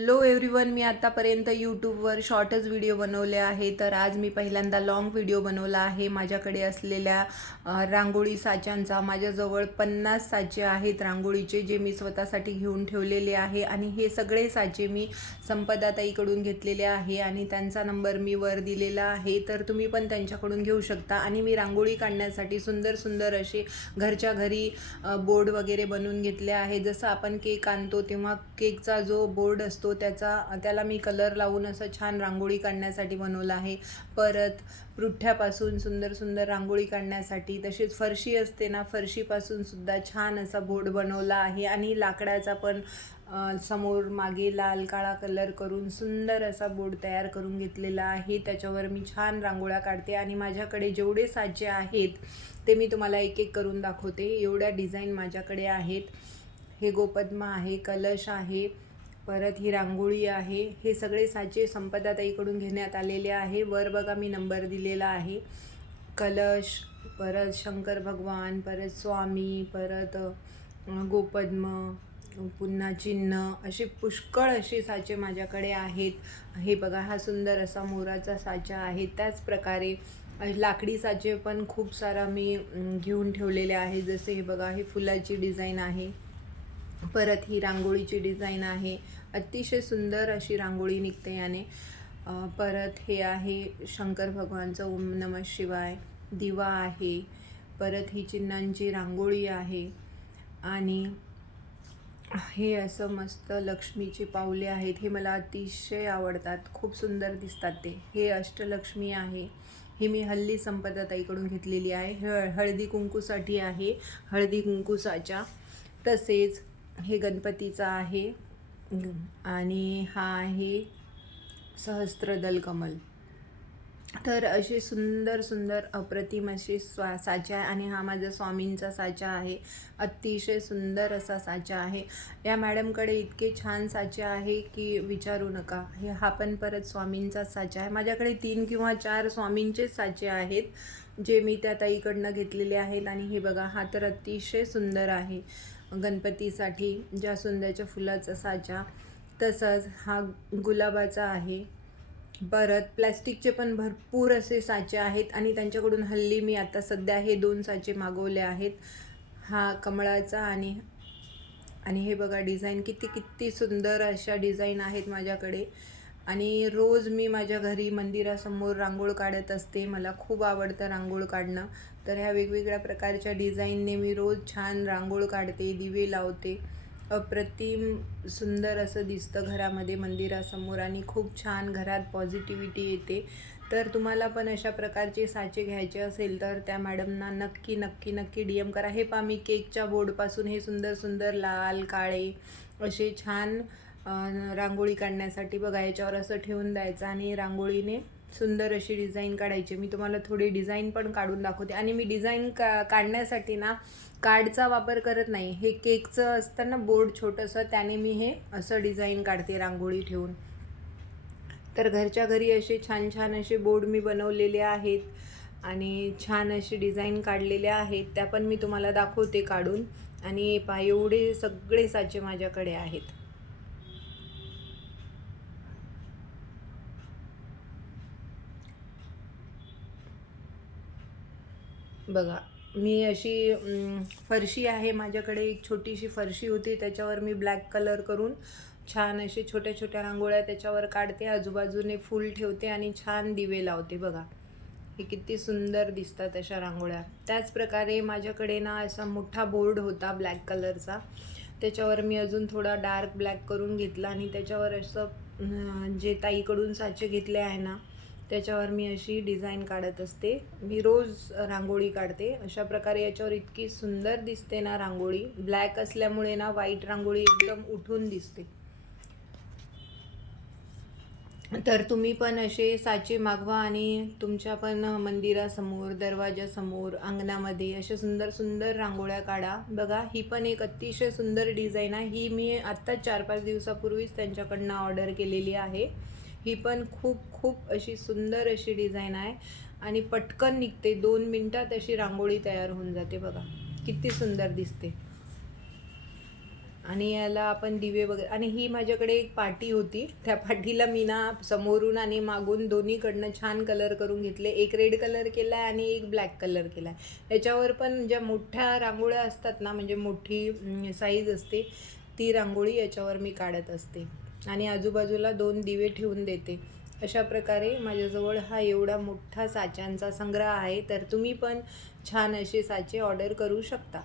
Hello everyone, मी आतापर्यंत यूट्यूबवर शॉर्टच video बनवले आहे. तर आज मी पहिल्यांदा लॉंग व्हिडिओ बनवला आहे. माझ्याकडे असलेल्या रांगोळी साच्यांचा माझ्याजवळ 50 साचे आहेत रांगोळीचे, जे मी स्वतःसाठी घेऊन ठेवलेले आहे. आणि हे सगळे साचे मी संपदाताईकडून घेतलेले आहे आणि त्यांचा नंबर मी वर दिलेला आहे. तर तुम्ही पण त्यांच्याकडून घेऊ शकता. आणि मी रांगोळी काढण्यासाठी सुंदर सुंदर असे घरच्या घरी बोर्ड वगैरे बनवून घेतले आहे. जसं आपण केक आणतो तेव्हा केकचा जो बोर्ड असतो त्याला मी कलर लावून असं छान रांगोळी काढण्यासाठी बनवलं आहे. परत पृठ्ठ्यापासून सुंदर सुंदर रांगोळी काढण्यासाठी, तसेच फरशी असते ना, फरशीपासून सुद्धा छान असा बोर्ड बनवला आहे. आणि लाकडाचा पण समोर मागे लाल काळा कलर करून सुंदर असा बोर्ड तयार करून घेतलेला आहे. त्याच्यावर मी छान रांगोळ्या काढते. आणि माझ्याकडे जेवढे साचे आहेत ते मी तुम्हाला एक एक करून दाखवते. एवढ्या डिझाईन माझ्याकडे आहेत. हे गोपद्म आहे, कलश आहे, परत ही रांगोळी आहे. हे सगळे साचे संपदाताईकडून घेण्यात आलेले आहे. वर बघा मी नंबर दिलेला आहे. कलश, परत शंकर भगवान, परत स्वामी, परत गोपद्म, पुन्हा चिन्ह, असे पुष्कळ असे साचे माझ्याकडे आहेत. हे बघा, हा सुंदर असा मोराचा साचा आहे. त्याच प्रकारे लाकडी साचे पण खूप सारा मी घेऊन ठेवलेले आहे. जसे हे बघा, हे फुलाची डिझाईन आहे, परत ही रांगोळीची डिझाईन आहे. अतिशय सुंदर अशी रांगोळी निघते याने. परत हे आहे शंकर भगवानचं ओम नमः शिवाय, दिवा आहे. परत ही चिन्हांची रांगोळी आहे. आणि हे असं मस्त लक्ष्मीची पावले आहेत. हे मला अतिशय आवडतात, खूप सुंदर दिसतात ते. हे अष्टलक्ष्मी आहे. ही मी हल्ली संपदाताईकडून घेतलेली आहे. हळदी कुंकूसाठी आहे, हळदी कुंकूसाच्या. तसेच हे गणपतीचा आहे. आणि हा आहे सहस्त्रदल कमल. तर असे सुंदर सुंदर अप्रतिम असे साचा आहे. आणि हा माझा स्वामींचा साचा आहे. अतिशय सुंदर असा साचा आहे. या मॅडमकडे इतके छान साचे आहे की विचारू नका. हा पण परत स्वामींचा साचा आहे. माझ्याकडे 3 किंवा 4 स्वामींचेच साचे आहेत, जे मी त्या ताईकडनं घेतलेले आहेत. आणि हे बघा, हा तर अतिशय सुंदर आहे गणपतीसाठी जास्वंदाच्या फुलाचा साचा. तसंच हा गुलाबाचा आहे. परत प्लॅस्टिकचे पण भरपूर असे साचे आहेत. आणि त्यांच्याकडून हल्ली मी आता सध्या हे 2 साचे मागवले आहेत. हा कमळाचा आणि आणि हे बघा डिझाईन, किती किती सुंदर अशा डिझाईन आहेत माझ्याकडे. आणि रोज मी माझ्या घरी मंदिरासमोर रांगोळ काढत असते. मला खूप आवडतं रांगोळ काढणं. तर ह्या वेगवेगळ्या प्रकारच्या डिझाईनने मी रोज छान रांगोळ काढते, दिवे लावते. अप्रतिम सुंदर असं दिसतं घरामध्ये मंदिरासमोर. आणि खूप छान घरात पॉझिटिव्हिटी येते. तर तुम्हाला पण अशा प्रकारचे साचे घ्यायचे असेल तर त्या मॅडमना नक्की नक्की नक्की DM करा. हे पहा, मी केकच्या बोर्डपासून हे सुंदर सुंदर लाल काळे असे छान रांगोळी काढण्यासाठी बघा, याच्यावर असं ठेवून द्यायचं आणि रांगोळीने सुंदर अशी डिझाईन काढायची. मी तुम्हाला थोडी डिझाईन पण काढून दाखवते. आणि मी डिझाईन काढण्यासाठी ना कार्डचा वापर करत नाही. हे केकचं असतं ना बोर्ड छोटंसं, त्याने मी हे असं डिझाईन काढते रांगोळी ठेवून. तर घरच्या घरी असे छान छान असे बोर्ड मी बनवलेले आहेत आणि छान असे डिझाईन काढलेले आहेत. त्या पण मी तुम्हाला दाखवते काढून. आणि एवढे सगळे साचे माझ्याकडे आहेत. बघा, मी अशी फरशी आहे माझ्याकडे. एक छोटीशी फरशी होती, त्याच्यावर मी ब्लॅक कलर करून छान अशी छोट्या छोट्या रांगोळ्या त्याच्यावर काढते. आजूबाजूने फूल ठेवते आणि छान दिवे लावते. बघा, हे किती सुंदर दिसतात अशा रांगोळ्या. त्याचप्रकारे माझ्याकडे ना असा मोठा बोर्ड होता ब्लॅक कलरचा. त्याच्यावर मी अजून थोडा डार्क ब्लॅक करून घेतला. आणि त्याच्यावर असं जे ताईकडून साचे घेतले आहे ना, त्याच्यावर मी अशी डिझाईन काढत असते. मी रोज रांगोळी काढते अशा प्रकारे. याच्यावर इतकी सुंदर दिसते ना रांगोळी. ब्लॅक असल्यामुळे ना व्हाईट रांगोळी एकदम उठून दिसते. तर तुम्ही पण असे साचे मागवा आणि तुमच्या पण मंदिरासमोर, दरवाजासमोर, अंगणामध्ये अशा सुंदर सुंदर रांगोळ्या काढा. बघा, ही पण एक अतिशय सुंदर डिझाईन आहे. ही मी आत्ता 4-5 दिवसापूर्वीच त्यांच्याकडनं ऑर्डर केलेली आहे. ही पण खूप खूप अशी सुंदर अशी डिझाईन आहे आणि पटकन निघते. 2 मिनटात अशी रांगोळी तयार होऊन जाते. बघा किती सुंदर दिसते. आणि याला आपण दिवे वगैरे, आणि ही माझ्याकडे एक पाटी होती, त्या पाटीला मी ना समोरून आणि मागून दोन्हीकडनं छान कलर करून घेतले. एक रेड कलर केला आहे आणि एक ब्लॅक कलर केला आहे. याच्यावर पण ज्या मोठ्या रांगोळ्या असतात ना, म्हणजे मोठी साईज असते ती रांगोळी याच्यावर मी काढत असते आणि आजूबाजूला 2 दिवे ठेवून देते. अशा प्रकारे माझ्याजवळ हा एवढा मोठा साच्यांचा संग्रह आहे. तर तुम्ही पण छान असे साचे ऑर्डर करू शकता.